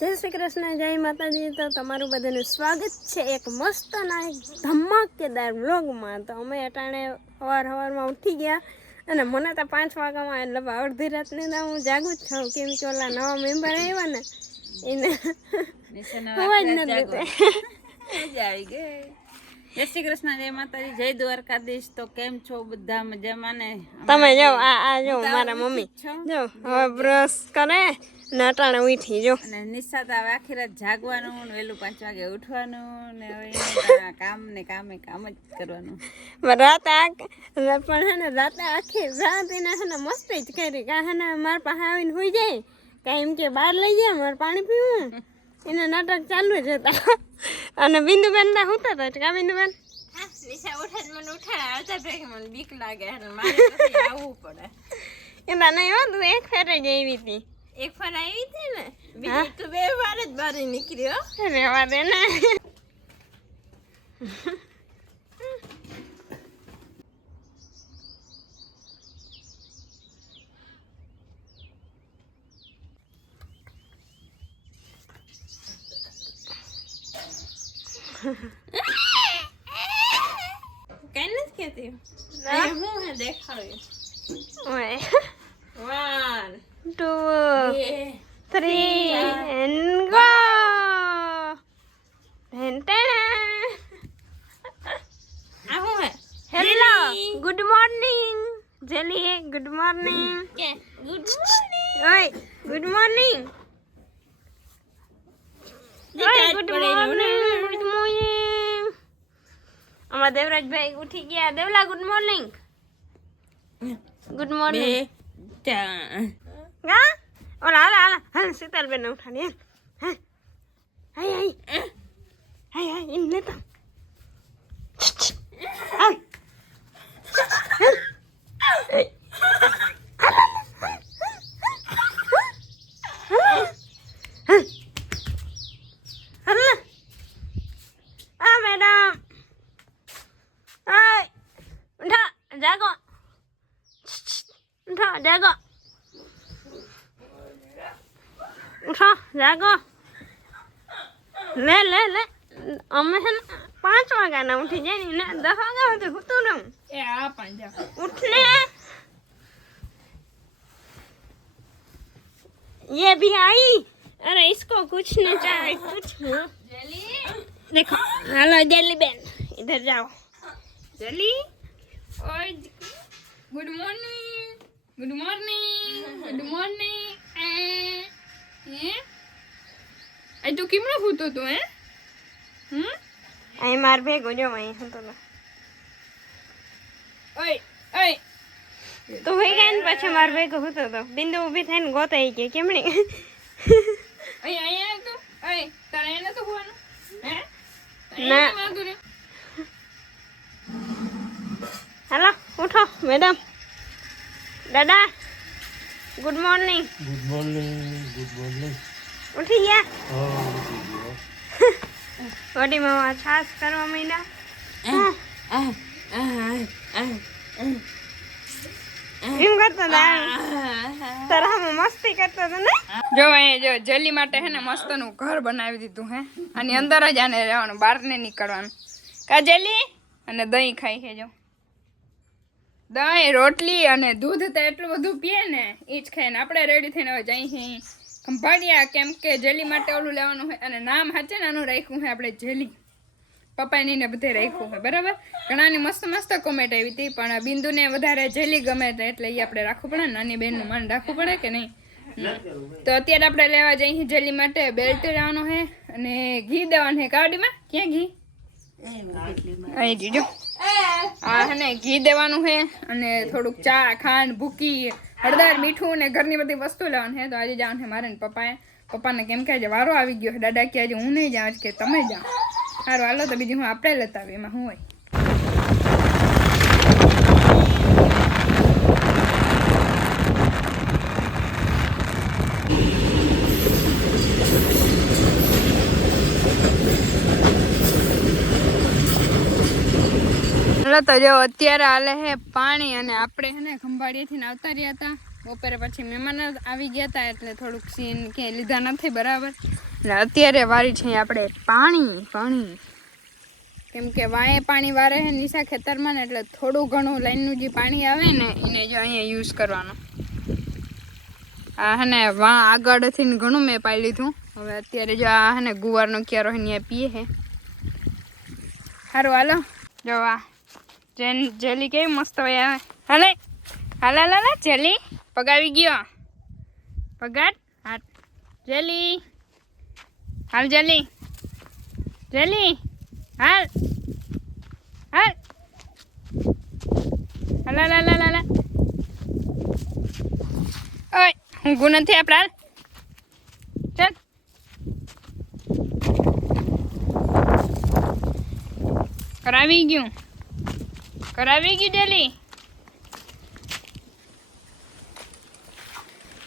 જય શ્રી કૃષ્ણ, જય માતાજી। તો તમારું બધાનું સ્વાગત છે એક મસ્ત ના એક ધમાકેદાર વ્લોગમાં। તો અમે અટાણે સવારમાં ઉઠી ગયા અને મને તો 5 વાગ્યામાં એટલે અડધી રાતની તો હું જાગું જ છું, કેમ કે ઓલા નવા મેમ્બર આવ્યા ને એને અવાજ નથી દેતા આવી ગઈ। જય શ્રી કૃષ્ણ, જય માતાજી, જય દ્વારકાધીશ। તો કેમ છો બધા? મજામાં ને? તમે જો આ જો મારા મમ્મી જો હવે બ્રશ કરે ને અટાણે ઉઠી જો અને નિશાત આવે આખી રાત જાગવાનું ને વહેલું 5 વાગે ઉઠવાનું ને હવે કામ ને કામ જ કરવાનું। રાતે પણ હે ને રાતે આખી રાત એને હે ને મસ્તી જ કરી કા હે ને મારા પાસે આવીને સુઈ જાય કાંઈ એમ કે બહાર લઈ જાય મારે પાણી પીવું એને નાટક ચાલુ જ હતા। અને બિંદુબેન ના હું તો કા બિંદુબેન નિશા ઉઠે મને ઉઠાડે આવતા ભેગી મને બીક લાગે એટલે મારે પછી આવવું પડે। એના નહીં હો તું એક ફેરે જ આવી હતી, એક વાર આવી હતી ને બીજી તો 2 વાર જ બહાર નીકળ્યો રેવા દે ને। કઈ નથી કેતી હું હે દેખાડ્યું। ઓય 1 2 2 3 and go આ હું હે hello good morning jelly good morning કે ગુડ મોર્નિંગ ઓય ગુડ મોર્નિંગ ઓય ગુડ મોર્નિંગ ગુડ મોર્નિંગ અમાર દેવરાજભાઈ ઉઠી ગયા। દેવલા ગુડ મોર્નિંગ ગુડ મોર્નિંગ હા ઓલા હાલા હાલ શીતલબેન ઉઠાડી હાલ હાય હાય હાય હાય ઇન લેતા હાલ મેડમ ઉઠા જાગો ઉઠો જાગો ઉઠો જાગો લે લે લે અમે છે ને 5 વાગ્યાના ઉઠી જાય ને 10 વાગ્યા સુધી સૂતું રહું એ આ પણ જા उठने ये भी आई। अरे इसको कुछ न चाहिए कुछ જેલી देखो हेलो जेली बेन इधर जाओ જેલી ઓય good morning good morning good morning હે આ તું કેમનો ફૂતો તો હે અહીં માર ભેગો જો અહીં હતો ને ઓય ઓય તો હોય ગયા ને પછી માર ભેગો હતો તો બિંદુ ઊભી થઈને ગોતાઈ ગઈ કેમણી ઓય અહીંયા તો ઓય તારે એને તો હોવાનું હે ના हेलो उठो मैडम दादा good morning good morning good morning उठी गया हाँ बड़ी मामा छाछ करवा માંડ્યા એમ કરતો હતા તરહમાં મસ્તી કરતો હતો ને જો અહીંયા જો જેલી માટે હે ને મસ્તનું ઘર બનાવી દીધું હે આની અંદર જ આને રહેવાનું બહાર ને નીકળવાનું કા જેલી અને દહીં ખાઈ છે જો દહીં રોટલી અને દૂધ તો એટલું બધું પીએ ને એ જ ખાય ને આપણે રેડી થઈને હવે જઈ છીએ ખંભાળિયા કેમ કે જેલી માટે ઓલું લેવાનું હોય અને નામ હાચે ને આનું રાખ્યું છે આપણે જેલી પપ્પાની ને બધે રાખ્યું છે બરાબર ઘણાની મસ્ત મસ્ત કોમેન્ટ આવી હતી પણ બિંદુને વધારે જેલી ગમે એટલે એ આપણે રાખવું પડે ને નાની બહેનનું માન રાખવું પડે કે નહીં તો અત્યારે આપણે લેવા જઈએ જેલી માટે બેલ્ટ લેવાનો છે અને ઘી દેવાનું છે કાવડીમાં ક્યાં ઘી અહીં જીજો હા હે ને ઘી દેવાનું છે અને થોડુંક ચા ખાંડ ભૂકી હળદર મીઠું ને ઘરની બધી વસ્તુ લેવાનું છે તો આજે જવાનું છે મારે ને પપ્પાને કેમ કે આજે વારો આવી ગયો દાદા કે આજે હું નહીં જાઉં કે તમે જાઓ સારું હાલો તો બીજું હું આપણે લેતા આવીએ એમાં શું હોય તો જો અત્યારે હાલે હે પાણી અને આપણે હે ને ખંભાળિયાથી આવતા રહ્યા હતા બપોરે પછી મહેમાન આવી ગયા હતા એટલે થોડુંક સીન ક્યાંય લીધા નથી બરાબર. એટલે અત્યારે વારી છે આપણે પાણી કેમ કે વાંએ પાણી વારે છે નિશા ખેતરમાં ને એટલે થોડું ઘણું લાઈનનું જે પાણી આવે ને એને જો અહીંયા યુઝ કરવાનું. આ હે ને વાં આગળથી ઘણું મેં પાઈ લીધું. હવે અત્યારે જો આ હે ને ગુવારનો ક્યારો અહીંયા પીએ છે. સારું હાલો જો આ જેલી કેવી મસ્ત હોય આવે. હાલે હાલા જેલી પગાવી ગયો પગાડ હાલ જેલી હાલ જેલી હાલ હાલા ઓય હું ગુ નથી આપણે હાલ ચાલ કરાવી ગયું જેલી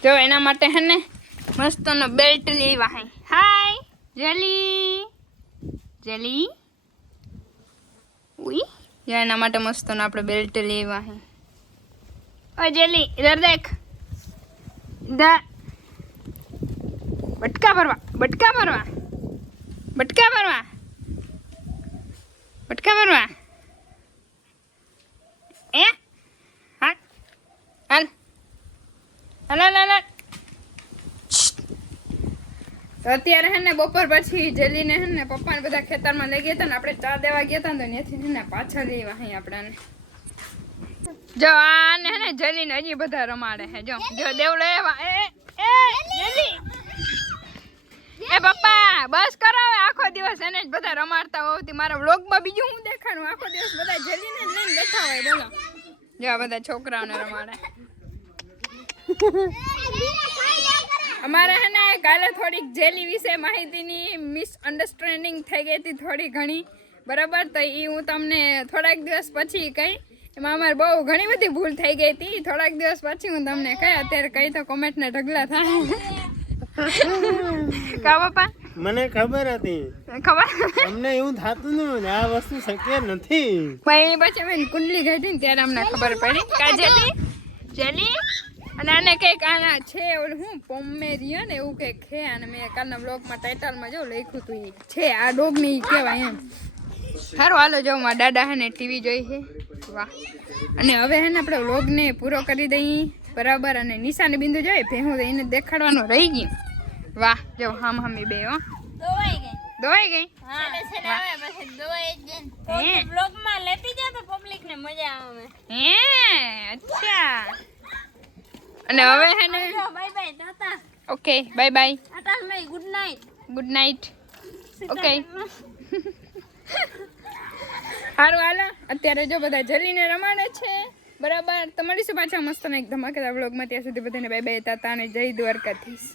જો એના માટે હે ને મસ્તનો બેલ્ટ લેવા હે. હાય જેલી ઉઈ જો એના માટે મસ્તનો આપણે બેલ્ટ લેવા હે. ઓય જેલી ઇધર દેખ ઇધર બટકા ભરવા એ હાલ હાલ તો અત્યારે હે ને બપોર પછી જેલીને હે ને પપ્પાને બધા ખેતરમાં લઈ ગયા હતા ને આપણે ચા દેવા ગયા હતા ને ત્યાંથી હે ને પાછા લેવા અહીં આપણાને જો આને હે ને જેલીને હજી બધા રમાડે છે. જો દેવડો એવા એ જેલી એ પપ્પા બસ કરો હવે આખો દિવસ એને જ બધા રમાડતા હોતી મારા વ્લોગમાં બીજું હું દેખાડું આખો દિવસ બધા જેલીને લઈને બેઠા હોય બોલો. જો આ બધા છોકરાઓને રમાડે. અમારે હે ને કાલે થોડીક જેલી વિશે માહિતીની મિસઅન્ડરસ્ટેન્ડિંગ થઈ ગઈ હતી થોડી ઘણી બરાબર. તો એ હું તમને થોડાક દિવસ પછી કહી. એમાં અમારે બહુ ઘણી બધી ભૂલ થઈ ગઈ હતી. થોડાક દિવસ પછી હું તમને કહી. અત્યારે કહી તો કોમેન્ટને ઢગલા થાય. કા પપ્પા મને ખબર હતી અમને એવું થતું ન આ વસ્તુ શક્ય નથી ભાઈ. પછી મેં કુંડલી ગઈ હતી ને ત્યારે અમને ખબર પડી કા જેલી અને આને કંઈક આના છે ઓલું હું પોમેરિયન એવું કંઈક છે. અને મેં કાલના બ્લોગમાં ટાઇટલમાં જો લખ્યું હતું એ છે આ ડોગને એ કહેવાય એમ. સારું હાલો જો મારા દાદા હે ને ટીવી જોઈ છે. વાહ. અને હવે હે ને આપણે વ્લોગને પૂરો કરી દઈએ બરાબર. અને નિશાને બિંદુ જોઈએ ભેહું તો એને દેખાડવાનું રહી ગયું. વાહ જો હામી બે હો દોવાઈ ગઈ બ્લોગમાં લેતી જા તો પબ્લિકને મજા આવે. હે અચ્છા. અને હવે હે ને બાય બાય તાતા. ઓકે બાય બાય આટાલ મે ગુડ નાઈટ. ઓકે સારું હાલો અત્યારે જો બધા જલીને રમાડે છે બરાબર. તો મળીશું પાછા મસ્ત એક ધમાકેદાર વ્લોગમાં. ત્યાં સુધી બધાને બાય બાય તાતા અને જય દ્વારકાધીશ.